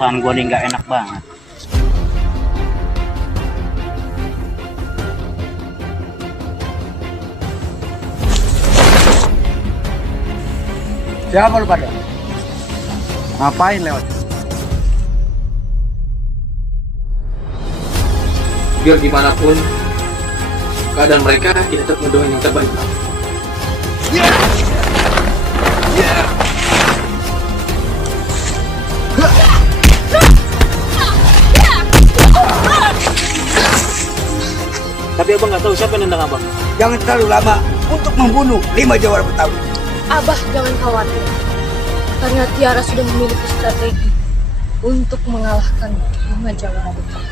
perasaan gue nih nggak enak banget. Siapa lu pada? Ngapain lewat? Biar gimana pun keadaan mereka, kita tetap ngedoain yang terbaik. Tapi abang nggak tahu siapa yang nendang abang. Jangan terlalu lama untuk membunuh 5 Jawara Betawi. Abah jangan khawatir, karena Tiara sudah memiliki strategi untuk mengalahkan 5 Jawara Betawi.